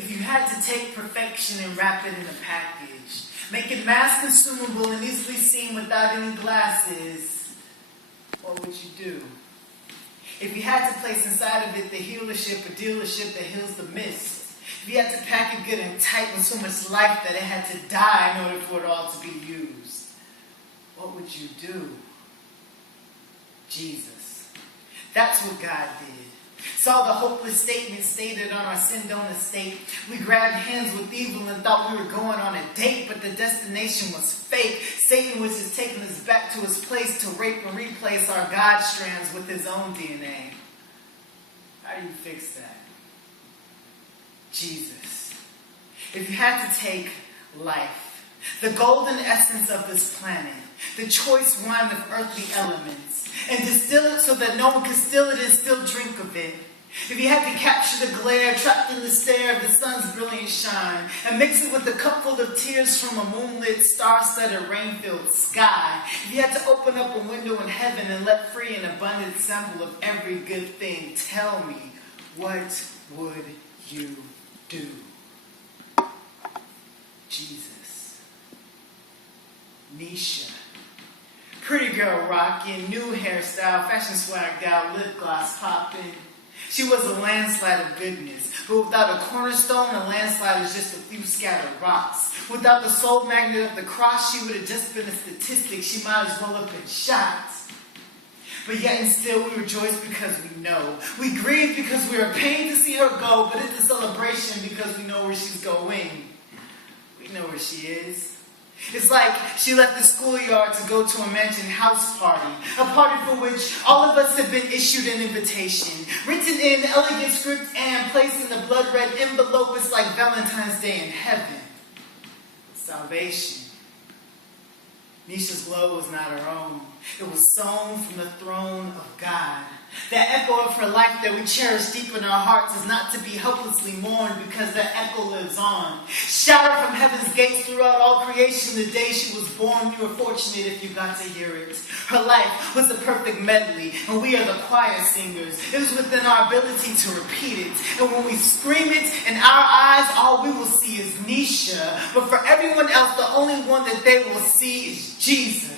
If you had to take perfection and wrap it in a package, make it mass consumable and easily seen without any glasses, what would you do? If you had to place inside of it the healership or dealership that heals the mist, if you had to pack it good and tight with so much life that it had to die in order for it all to be used, what would you do? Jesus. That's what God did. Saw the hopeless statement stated on our sin-donor state. We grabbed hands with evil and thought we were going on a date, but the destination was fake. Satan was just taking us back to his place to rape and replace our God strands with his own DNA. How do you fix that? Jesus. If you had to take life, the golden essence of this planet, the choice wine of earthly elements, and distill it so that no one can steal it and still drink of it. If you had to capture the glare trapped in the stare of the sun's brilliant shine, and mix it with a cupful of tears from a moonlit, star-studded, rain-filled sky, if you had to open up a window in heaven and let free an abundant sample of every good thing, tell me, what would you do? Jesus. NESHA. Pretty girl rocking, new hairstyle, fashion swagged out, lip gloss popping. She was a landslide of goodness, but without a cornerstone, a landslide is just a few scattered rocks. Without the soul magnet of the cross, she would have just been a statistic. She might as well have been shot. But yet and still we rejoice because we know. We grieve because we are pained to see her go, but it's a celebration because we know where she's going. We know where she is. It's like she left the schoolyard to go to a mansion house party, a party for which all of us have been issued an invitation, written in elegant script and placed in the blood-red envelope. It's like Valentine's Day in heaven. Salvation. NESHA's glow was not her own. It was sown from the throne of God. That echo of her life that we cherish deep in our hearts is not to be helplessly mourned because that echo lives on. Shouted from heaven's gates throughout all creation the day she was born. You were fortunate if you got to hear it. Her life was the perfect medley, and we are the choir singers. It was within our ability to repeat it. And when we scream it, in our eyes, all we will see is NESHA. But for everyone else, the only one that they will see is Jesus.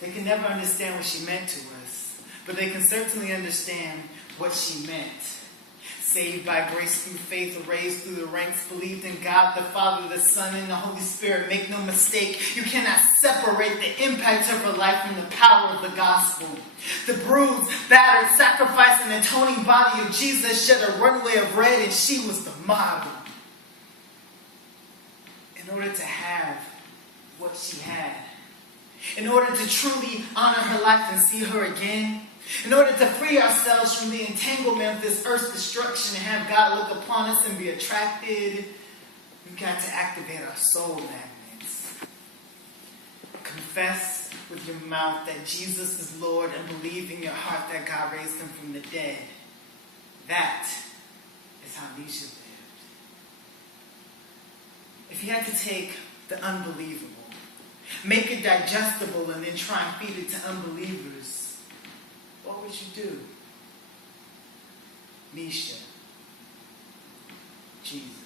They can never understand what she meant to us, but they can certainly understand what she meant. Saved by grace through faith, raised through the ranks, believed in God, the Father, the Son, and the Holy Spirit. Make no mistake, you cannot separate the impact of her life from the power of the gospel. The bruised, battered, sacrificed, and atoning body of Jesus shed a runway of red, and she was the model. In order to have what she had, in order to truly honor her life and see her again, in order to free ourselves from the entanglement of this earth's destruction and have God look upon us and be attracted, we've got to activate our soul magnets. Confess with your mouth that Jesus is Lord and believe in your heart that God raised him from the dead. That is how NESHA lived. If you had to take the unbelievable, make it digestible, and then try and feed it to unbelievers, what would you do? NESHA. Jesus.